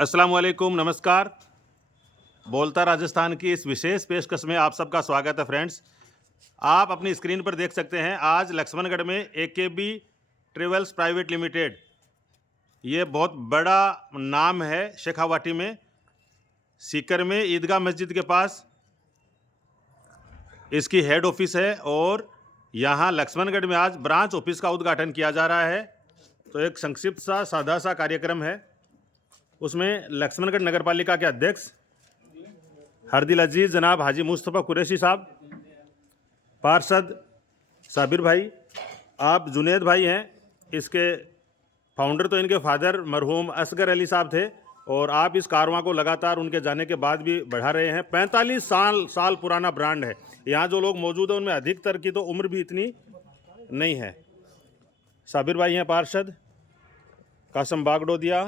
अस्सलाम वालेकुम, नमस्कार। बोलता राजस्थान की इस विशेष पेशकश में आप सबका स्वागत है फ्रेंड्स। आप अपनी स्क्रीन पर देख सकते हैं आज लक्ष्मणगढ़ में एकेबी ट्रेवल्स प्राइवेट लिमिटेड, ये बहुत बड़ा नाम है शेखावाटी में, सीकर में ईदगाह मस्जिद के पास इसकी हेड ऑफिस है और यहाँ लक्ष्मणगढ़ में आज ब्रांच ऑफिस का उद्घाटन किया जा रहा है। तो एक संक्षिप्त सा सादा सा कार्यक्रम है। उसमें लक्ष्मणगढ़ नगर पालिका के अध्यक्ष हरदिल अजीज़ जनाब हाजी मुस्तफ़ा कुरैशी साहब, पार्षद साबिर भाई, आप जुनेद भाई हैं, इसके फाउंडर तो इनके फादर मरहूम असगर अली साहब थे और आप इस कारवां को लगातार उनके जाने के बाद भी बढ़ा रहे हैं। 45 साल पुराना ब्रांड है। यहाँ जो लोग मौजूद हैं उनमें अधिकतर की तो उम्र भी इतनी नहीं है। साबिर भाई हैं पार्षद, कासम बागडोदिया,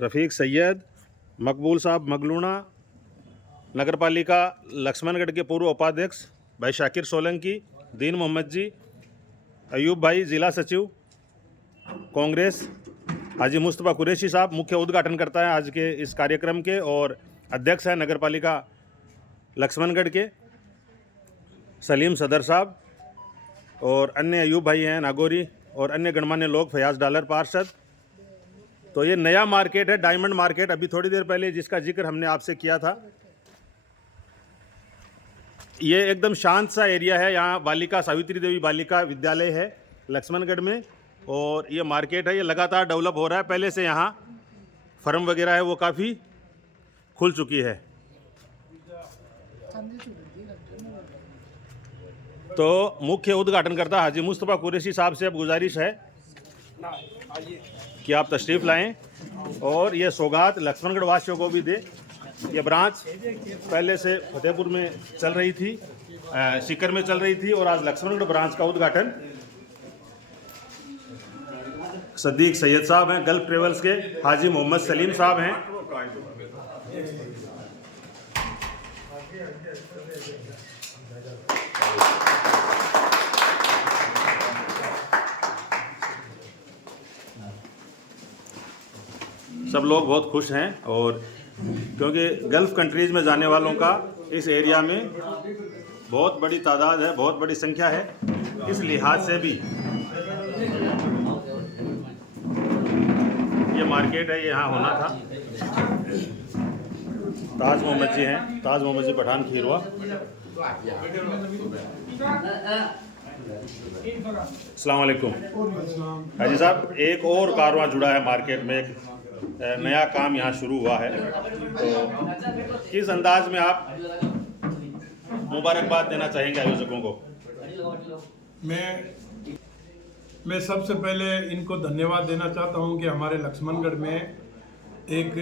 रफ़ीक सैयद, मकबूल साहब मगलूना, नगर पालिका लक्ष्मणगढ़ के पूर्व उपाध्यक्ष भाई शाकिर सोलंकी, दीन मोहम्मद जी, अयूब भाई ज़िला सचिव कांग्रेस, हाजी मुस्तफ़ा कुरैशी साहब मुख्य उद्घाटन करता है आज के इस कार्यक्रम के और अध्यक्ष हैं नगर पालिका लक्ष्मणगढ़ के सलीम सदर साहब और अन्य अयूब भाई हैं नागौरी और अन्य गणमान्य लोग, फयाज डालर पार्षद। तो ये नया मार्केट है, डायमंड मार्केट, अभी थोड़ी देर पहले जिसका जिक्र हमने आपसे किया था। ये एकदम शांत सा एरिया है। यहाँ बालिका सावित्री देवी बालिका विद्यालय है लक्ष्मणगढ़ में और ये मार्केट है, ये लगातार डेवलप हो रहा है। पहले से यहाँ फर्म वगैरह है वो काफ़ी खुल चुकी है। तो मुख्य उद्घाटन करता हाजी मुस्तफ़ा कुरैशी साहब से अब गुजारिश है कि आप तशरीफ़ लाएं और ये सौगात लक्ष्मणगढ़ वासियों को भी दे। ये ब्रांच पहले से फतेहपुर में चल रही थी, सीकर में चल रही थी और आज लक्ष्मणगढ़ ब्रांच का उद्घाटन सदीक सैयद साहब हैं, गल्फ ट्रेवल्स के हाजी मोहम्मद सलीम साहब हैं। सब लोग बहुत खुश हैं और क्योंकि गल्फ़ कंट्रीज़ में जाने वालों का इस एरिया में बहुत बड़ी तादाद है, बहुत बड़ी संख्या है। इस लिहाज से भी ये मार्केट है, ये यहाँ होना था। ताज मोहम्मद जी हैं, ताज मोहम्मद जी पठान खीरवा। अस्सलाम वालेकुम हाजी साहब, एक और कारवां जुड़ा है मार्केट में, एक नया काम यहाँ शुरू हुआ है। तो किस अंदाज में आप मुबारकबाद देना चाहेंगे आयोजकों को? मैं सबसे पहले इनको धन्यवाद देना चाहता हूँ कि हमारे लक्ष्मणगढ़ में एक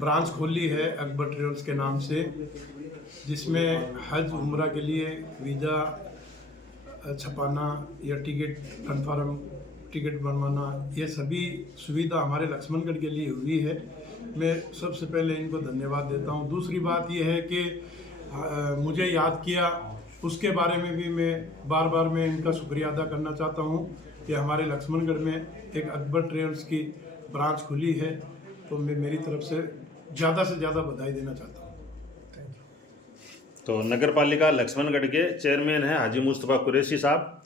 ब्रांच खोली है अकबर ट्रेवल्स के नाम से, जिसमें हज उम्रा के लिए वीज़ा छपाना या टिकट कन्फर्म टिकट बनवाना, ये सभी सुविधा हमारे लक्ष्मणगढ़ के लिए हुई है। मैं सबसे पहले इनको धन्यवाद देता हूँ। दूसरी बात ये है कि मुझे याद किया, उसके बारे में भी मैं इनका शुक्रिया अदा करना चाहता हूँ कि हमारे लक्ष्मणगढ़ में एक अकबर ट्रेवल्स की ब्रांच खुली है। तो मैं मेरी तरफ से ज़्यादा बधाई देना चाहता हूँ। तो नगर पालिका लक्ष्मणगढ़ के चेयरमैन हैं हाजी मुस्तफ़ा कुरैशी साहब।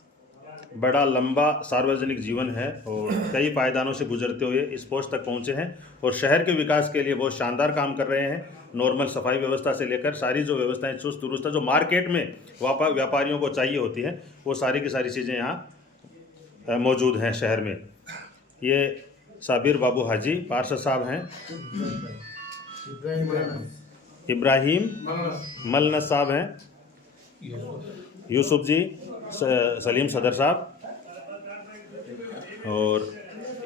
बड़ा लंबा सार्वजनिक जीवन है और कई पायदानों से गुजरते हुए इस पोस्ट तक पहुंचे हैं और शहर के विकास के लिए बहुत शानदार काम कर रहे हैं। नॉर्मल सफाई व्यवस्था से लेकर सारी जो व्यवस्थाएं चुस्त दुरुस्त है, जो मार्केट में व्यापारियों को चाहिए होती हैं, वो सारी की सारी चीज़ें यहाँ मौजूद हैं शहर में। ये साबिर बाबू हाजी पार्षद साहब हैं, इब्राहिम मलनस साहब हैं, यूसुफ जी, सलीम सदर साहब और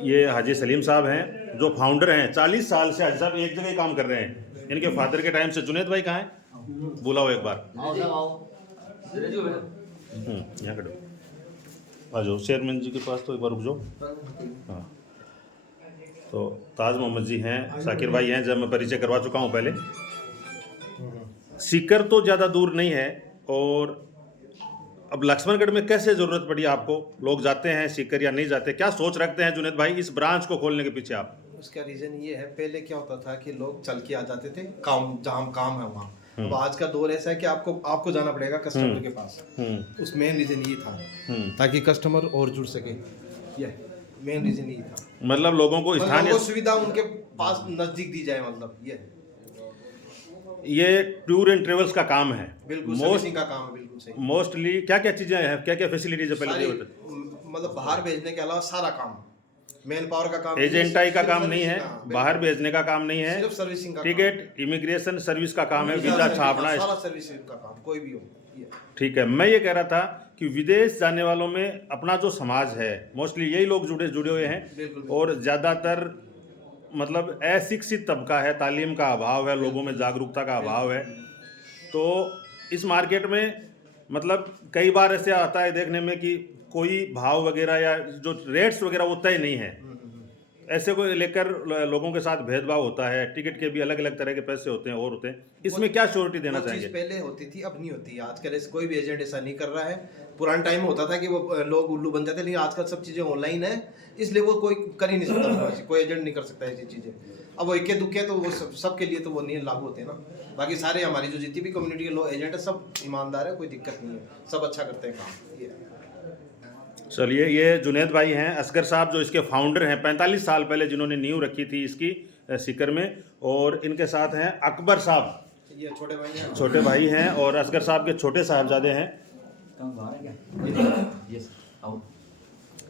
ये हाजी सलीम साहब हैं जो फाउंडर हैं। 40 साल से हाजी साहब एक जगह ही काम कर रहे हैं। इनके फादर के टाइम से। जुनेद भाई कहाँ हैं? बुलाओ एक बार। यहाँ खड़ो, आ जाओ चेयरमैन जी के पास, तो एक बार रुक जाओ। हाँ, तो ताज मोहम्मद जी हैं, शाकिर भाई हैं, जब मैं परिचय करवा चुका हूँ पहले। सीकर तो ज़्यादा दूर नहीं है और अब लक्ष्मणगढ़ में कैसे ज़रूरत पड़ी आपको? लोग जाते हैं सीकर या नहीं जाते? क्या सोच रखते हैं जुनेद भाई इस ब्रांच को खोलने के पीछे आप? उसका रीज़न ये है, पहले क्या होता था कि लोग चल के आ जाते थे, काम जहाँ काम है वहाँ। अब आज का दौर ऐसा है कि आपको जाना पड़ेगा कस्टमर के पास। उस मेन रीज़न ये था, ताकि कस्टमर और जुड़ सके। ये मेन रीज़न ये था, मतलब लोगों को मतलब स्थानीय लोगों को सुविधा उनके पास नज़दीक दी जाए, मतलब ये टूर एंड ट्रेवल्स का काम है। बिल्कुल सर्विसिंग का काम है, बिल्कुल सही। मोस्टली क्या क्या चीज़ें हैं, क्या क्या फैसिलिटीज है पहले सारी, ये बताओ। मतलब बाहर भेजने के अलावा सारा काम, मैन पावर का काम, एजेंटाई का सिर्फ काम नहीं है, सर्विसिंग का, बाहर भेजने का काम नहीं है, सिर्फ सर्विसिंग का टिकट इमिग्रेशन सर्विस का काम है, काम, वीजा छापना। सारा सर्विसिंग का काम, कोई भी हो। ठीक है, मैं ये कह रहा था कि विदेश जाने वालों में अपना जो समाज है मोस्टली यही लोग जुड़े हुए हैं, बिल्कुल। और ज़्यादातर मतलब अशिक्षित तबका है, तालीम का अभाव है, लोगों में जागरूकता का अभाव है। तो इस मार्केट में मतलब कई बार ऐसे आता है देखने में कि कोई भाव वगैरह या जो रेट्स वगैरह वो तय नहीं है, ऐसे को लेकर लोगों के साथ भेदभाव होता है। टिकट के भी अलग अलग तरह के पैसे होते हैं और होते हैं, इसमें क्या श्योरिटी देना वो चीज़ चाहेंगे? पहले होती थी, अब नहीं होती। आजकल ऐसे कोई भी एजेंट ऐसा नहीं कर रहा है। पुराने टाइम में होता था कि वो लोग उल्लू बन जाते, लेकिन आजकल सब चीज़ें ऑनलाइन है, इसलिए वो कोई कर ही नहीं सकता, कोई एजेंट नहीं कर सकता ऐसी चीज़ें। अब वो इक्के दुक्के तो वो सबके लिए तो वो नहीं लागू होते ना। बाकी सारे हमारी जो जितनी भी कम्युनिटी के लोग एजेंट है, सब ईमानदार है, कोई दिक्कत नहीं है, सब अच्छा करते हैं काम। ये चलिए, ये जुनैद भाई हैं, असगर साहब जो इसके फाउंडर हैं, 45 साल पहले जिन्होंने नींव रखी थी इसकी सीकर में, और इनके साथ हैं अकबर साहब, ये छोटे भाई हैं। छोटे भाई हैं, और असगर साहब के छोटे साहबजादे हैं।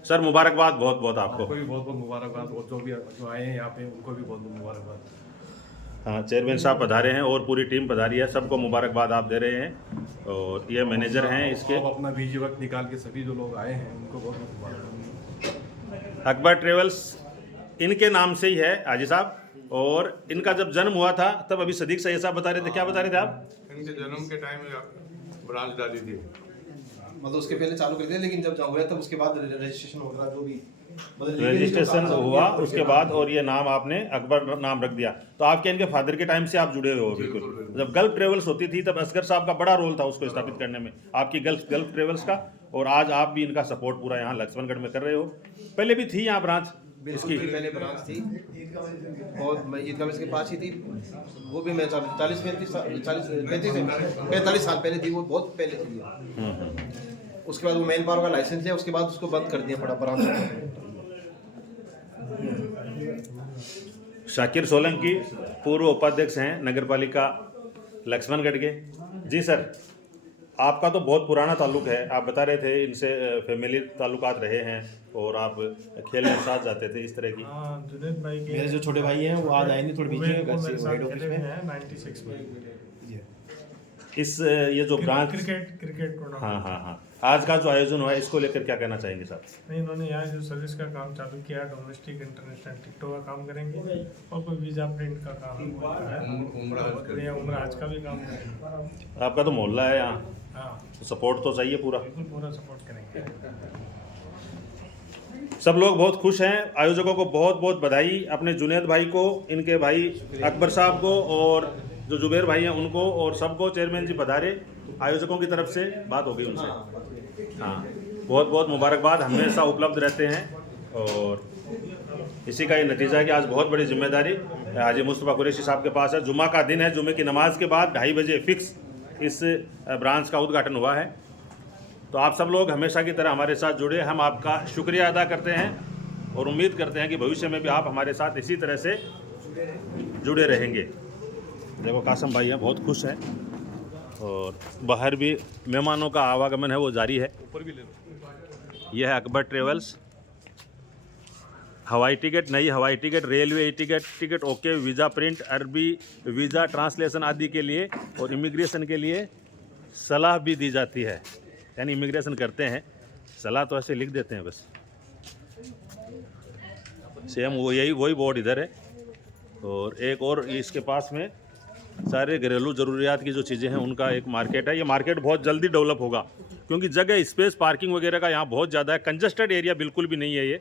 सर मुबारकबाद बहुत बहुत आपको। भी बहुत बहुत मुबारकबाद, और जो आए हैं यहाँ पे उनको भी बहुत बहुत मुबारकबाद। हाँ, चेयरमैन साहब पधारे हैं और पूरी टीम पधारी है, सबको मुबारकबाद आप दे रहे हैं। और ये मैनेजर हैं इसके आप अपना बीजी वक्त निकाल के सभी जो लोग आए हैं उनको बहुत बहुत मुबारकबाद। अकबर ट्रेवल्स इनके नाम से ही है हाजी साहब, और इनका जब जन्म हुआ था तब अभी सदीक सैयद साहब बता रहे थे, क्या बता रहे थे आप? इनके जन्म के टाइम में ब्रांच डाली थी, मतलब उसके पहले चालू कर दिया, लेकिन जब हुआ तब उसके बाद रजिस्ट्रेशन होगा, जो भी मतलब रजिस्ट्रेशन हुआ उसके बाद, और ये नाम आपने अकबर नाम रख दिया। तो आपके इनके फादर के टाइम से आप जुड़े हुए हो बिल्कुल। जब गल्फ ट्रेवल्स होती थी तब असगर साहब का बड़ा रोल था उसको स्थापित करने में, आपकी गल्फ ट्रेवल्स का, और आज आप भी इनका सपोर्ट पूरा यहाँ लक्ष्मणगढ़ में कर रहे हो। पहले भी थी यहाँ ब्रांच इसकी? पहले ब्रांच थी और मैं ईदगाह के पास ही थी, वो भी मैं 45 साल पहले थी, वो बहुत पहले थी। उसके बाद वो मैन पावर का लाइसेंस लिया, उसके बाद उसको बंद कर दिया पड़ा ब्रांच। शाकिर सोलंकी पूर्व उपाध्यक्ष हैं नगर पालिका लक्ष्मणगढ़ के। जी सर, आपका तो बहुत पुराना ताल्लुक है, आप बता रहे थे इनसे फैमिली ताल्लुकात रहे हैं, और आप खेलने साथ जाते थे इस तरह की। जुनैद भाई के मेरे जो छोटे भाई हैं वो आज आएंगे थोड़ी बीच में, घर से हेड ऑफिस में। 96 में इस ये जो ब्रांच क्रिकेट टूर्नामेंट। हाँ हाँ हाँ, आज का जो आयोजन हुआ है इसको लेकर क्या कहना चाहेंगे साहब? नहीं, इन्होंने यहाँ जो सर्विस का काम चालू किया, डोमेस्टिक इंटरनेशनल टिकटों का काम करेंगे, और कोई वीज़ा प्रिंट का काम है, उम्र आज का भी काम करेंगे। आपका तो मोहल्ला है यहाँ, हाँ, तो सपोर्ट तो चाहिए पूरा। बिल्कुल पूरा सपोर्ट करेंगे। सब लोग बहुत खुश हैं, आयोजकों को बहुत बहुत बधाई, अपने जुनैद भाई को, इनके भाई अकबर साहब को, और जो जुबैर भाई हैं उनको, और सबको चेयरमैन जी पधारे, आयोजकों की तरफ से बात हो गई उनसे। हाँ, बहुत बहुत मुबारकबाद, हमेशा उपलब्ध रहते हैं, और इसी का ये नतीजा है कि आज बहुत बड़ी जिम्मेदारी हाजी मुस्तफ़ा कुरैशी साहब के पास है। जुमा का दिन है, जुमे की नमाज के बाद 2:30 बजे फिक्स इस ब्रांच का उद्घाटन हुआ है। तो आप सब लोग हमेशा की तरह हमारे साथ जुड़े, हम आपका शुक्रिया अदा करते हैं, और उम्मीद करते हैं कि भविष्य में भी आप हमारे साथ इसी तरह से जुड़े रहेंगे। देखो कासम भाई हैं, बहुत खुश हैं, और बाहर भी मेहमानों का आवागमन है वो जारी है। यह है अकबर ट्रेवल्स। हवाई टिकट, नई हवाई ticket, railway ticket okay, visa print, अरबी वीज़ा ट्रांसलेशन आदि के लिए, और इमिग्रेशन के लिए सलाह भी दी जाती है, यानी इमिग्रेशन करते हैं, सलाह तो ऐसे लिख देते हैं बस। सेम वही बोर्ड इधर है, और एक और इसके पास में सारे घरेलू ज़रूरियात की जो चीज़ें हैं उनका एक मार्केट है। ये मार्केट बहुत जल्दी डेवलप होगा, क्योंकि जगह स्पेस पार्किंग वगैरह का यहाँ बहुत ज़्यादा है, कंजस्टेड एरिया बिल्कुल भी नहीं है ये,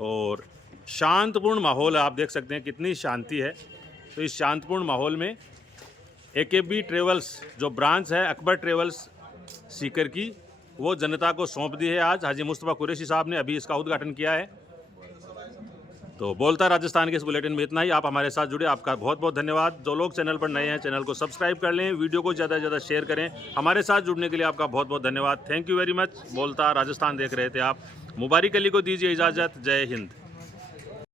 और शांतपूर्ण माहौल है। आप देख सकते हैं कितनी शांति है। तो इस शांतपूर्ण माहौल में AKB ट्रेवल्स जो ब्रांच है अकबर ट्रेवल्स सीकर की, वो जनता को सौंप दी है आज। हाजी मुस्तफ़ा कुरैशी साहब ने अभी इसका उद्घाटन किया है। तो बोलता राजस्थान के इस बुलेटिन में इतना ही। आप हमारे साथ जुड़े, आपका बहुत बहुत धन्यवाद। जो लोग चैनल पर नए हैं चैनल को सब्सक्राइब कर लें, वीडियो को ज़्यादा से ज़्यादा शेयर करें। हमारे साथ जुड़ने के लिए आपका बहुत बहुत धन्यवाद। Thank you very much. बोलता राजस्थान देख रहे थे आप। मुबारिक अली को दीजिए इजाज़त। जय हिंद।